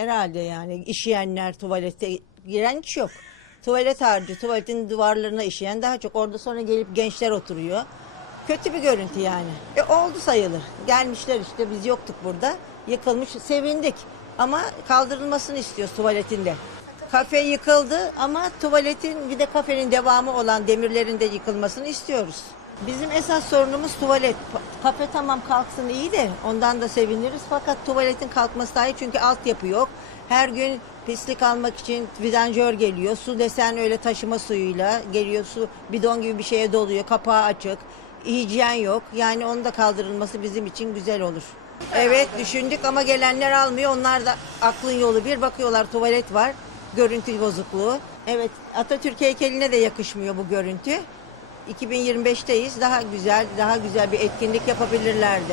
Herhalde yani işeyenler tuvalete giren hiç yok. Tuvalet harcı, tuvaletin duvarlarına işeyen daha çok. Orada sonra gelip gençler oturuyor. Kötü bir görüntü yani. E oldu sayılır. Gelmişler işte biz yoktuk burada. Yıkılmış sevindik. Ama kaldırılmasını istiyoruz tuvaletinde. Kafe yıkıldı ama tuvaletin bir de kafenin devamı olan demirlerin de yıkılmasını istiyoruz. Bizim esas sorunumuz tuvalet. Kafe tamam kalksın iyi de ondan da seviniriz. Fakat tuvaletin kalkması daha iyi çünkü altyapı yok. Her gün pislik almak için vidanjör geliyor. Su desen öyle taşıma suyuyla geliyor. Su bidon gibi bir şeye doluyor. Kapağı açık. Hijyen yok. Yani onun da kaldırılması bizim için güzel olur. Evet düşündük ama gelenler almıyor. Onlar da aklın yolu bir bakıyorlar tuvalet var. Görüntü bozukluğu. Evet Atatürk heykeline de yakışmıyor bu görüntü. 2025'teyiz. Daha güzel, daha güzel bir etkinlik yapabilirlerdi.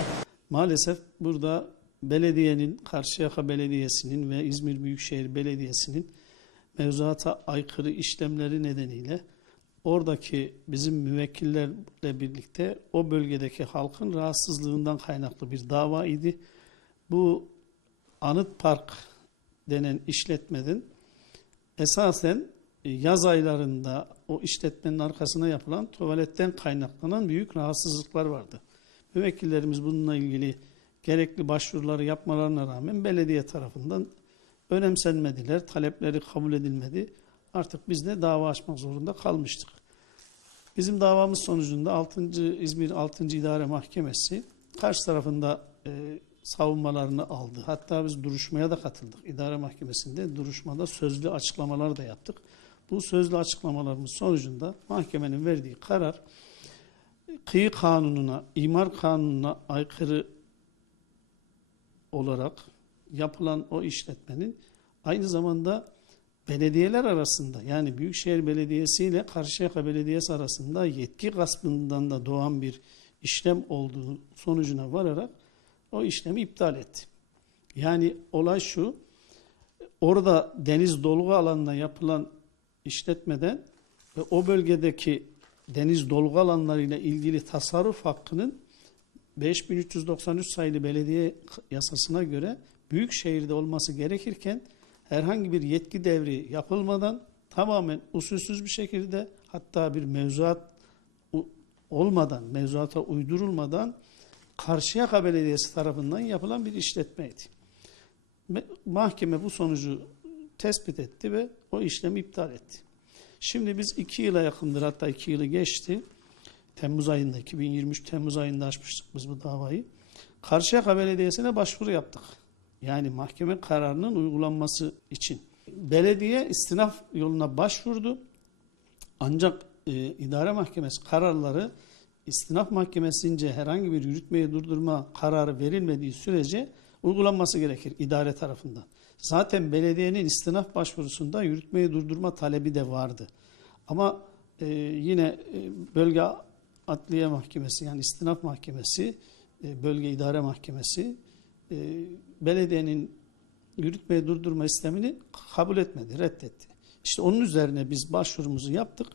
Maalesef burada belediyenin, Karşıyaka Belediyesi'nin ve İzmir Büyükşehir Belediyesi'nin mevzuata aykırı işlemleri nedeniyle oradaki bizim müvekkillerle birlikte o bölgedeki halkın rahatsızlığından kaynaklı bir dava idi. Bu Anıt Park denen işletmenin esasen yaz aylarında o işletmenin arkasına yapılan tuvaletten kaynaklanan büyük rahatsızlıklar vardı. Müvekkillerimiz bununla ilgili gerekli başvuruları yapmalarına rağmen belediye tarafından önemsenmediler, talepleri kabul edilmedi. Artık biz de dava açmak zorunda kalmıştık. Bizim davamız sonucunda 6. İzmir 6. İdare Mahkemesi karşı tarafında e, savunmalarını aldı. Hatta biz duruşmaya da katıldık. İdare Mahkemesi'nde duruşmada sözlü açıklamalar da yaptık. Bu sözlü açıklamalarımız sonucunda mahkemenin verdiği karar kıyı kanununa, imar kanununa aykırı olarak yapılan o işletmenin aynı zamanda belediyeler arasında yani Büyükşehir Belediyesi ile Karşıyaka Belediyesi arasında yetki gaspından da doğan bir işlem olduğu sonucuna vararak o işlemi iptal etti. Yani olay şu, orada deniz dolgu alanına yapılan işletmeden ve o bölgedeki deniz dolgu alanlarıyla ilgili tasarruf hakkının 5393 sayılı belediye yasasına göre büyük şehirde olması gerekirken herhangi bir yetki devri yapılmadan tamamen usulsüz bir şekilde hatta bir mevzuat olmadan, mevzuata uydurulmadan Karşıyaka Belediyesi tarafından yapılan bir işletmeydi. Me- Mahkeme bu sonucu tespit etti ve o işlemi iptal etti. Şimdi biz iki yıla yakındır hatta iki yılı geçti. Temmuz ayında 2023 Temmuz ayında açmıştık biz bu davayı. Karşıyaka Belediyesi'ne başvuru yaptık. Yani mahkeme kararının uygulanması için. Belediye istinaf yoluna başvurdu. Ancak e, idare mahkemesi kararları istinaf mahkemesince herhangi bir yürütmeyi durdurma kararı verilmediği sürece uygulanması gerekir idare tarafından. Zaten belediyenin istinaf başvurusunda yürütmeyi durdurma talebi de vardı. Ama e, yine e, bölge adliye mahkemesi yani istinaf mahkemesi, e, bölge idare mahkemesi e, belediyenin yürütmeyi durdurma istemini kabul etmedi, reddetti. İşte onun üzerine biz başvurumuzu yaptık.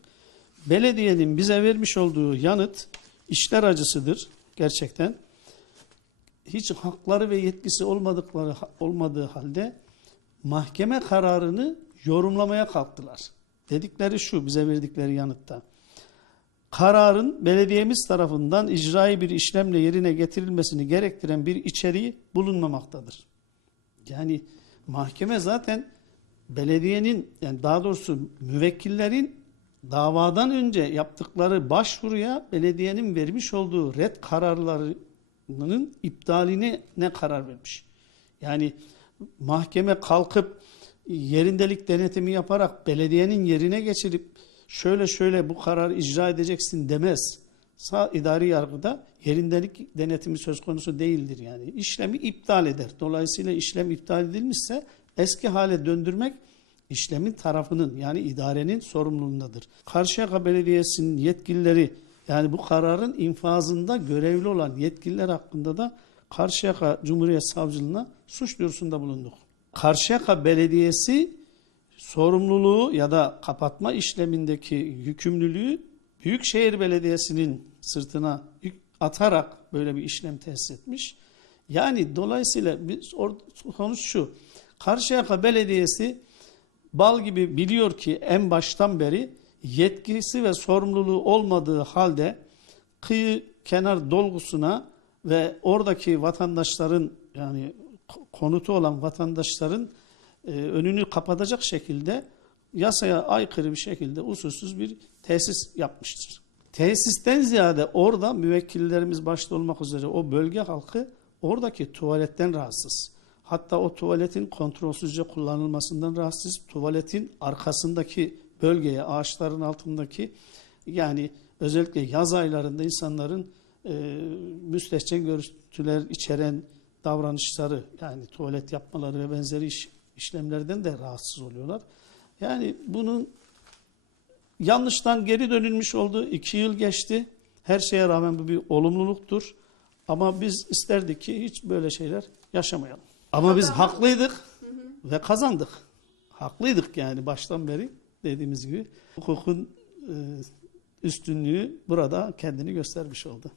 Belediyenin bize vermiş olduğu yanıt işler acısıdır gerçekten. Hiç hakları ve yetkisi olmadıkları olmadığı halde mahkeme kararını yorumlamaya kalktılar. Dedikleri şu bize verdikleri yanıtta. Kararın belediyemiz tarafından icrai bir işlemle yerine getirilmesini gerektiren bir içeriği bulunmamaktadır. Yani mahkeme zaten belediyenin yani daha doğrusu müvekkillerin davadan önce yaptıkları başvuruya belediyenin vermiş olduğu red kararlarının iptaline ne karar vermiş. Yani mahkeme kalkıp yerindelik denetimi yaparak belediyenin yerine geçirip şöyle şöyle bu kararı icra edeceksin demez. Sağ idari yargıda yerindelik denetimi söz konusu değildir yani. İşlemi iptal eder. Dolayısıyla işlem iptal edilmişse eski hale döndürmek işlemin tarafının yani idarenin sorumluluğundadır. Karşıyaka Belediyesi'nin yetkilileri yani bu kararın infazında görevli olan yetkililer hakkında da Karşıyaka Cumhuriyet Savcılığına suç duyurusunda bulunduk. Karşıyaka Belediyesi sorumluluğu ya da kapatma işlemindeki yükümlülüğü Büyükşehir Belediyesi'nin sırtına atarak böyle bir işlem tesis etmiş. Yani dolayısıyla biz sonuç şu. Karşıyaka Belediyesi bal gibi biliyor ki en baştan beri yetkisi ve sorumluluğu olmadığı halde kıyı kenar dolgusuna ve oradaki vatandaşların yani ko- konutu olan vatandaşların e, önünü kapatacak şekilde yasaya aykırı bir şekilde usulsüz bir tesis yapmıştır. Tesisten ziyade orada müvekkillerimiz başta olmak üzere o bölge halkı oradaki tuvaletten rahatsız. Hatta o tuvaletin kontrolsüzce kullanılmasından rahatsız. Tuvaletin arkasındaki bölgeye, ağaçların altındaki yani özellikle yaz aylarında insanların e, müstehcen görüntüler içeren davranışları yani tuvalet yapmaları ve benzeri iş, işlemlerden de rahatsız oluyorlar. Yani bunun yanlıştan geri dönülmüş oldu. iki yıl geçti. Her şeye rağmen bu bir olumluluktur. Ama biz isterdik ki hiç böyle şeyler yaşamayalım. Ama biz haklıydık ve kazandık. Haklıydık yani baştan beri dediğimiz gibi. Hukukun e, üstünlüğü burada kendini göstermiş oldu.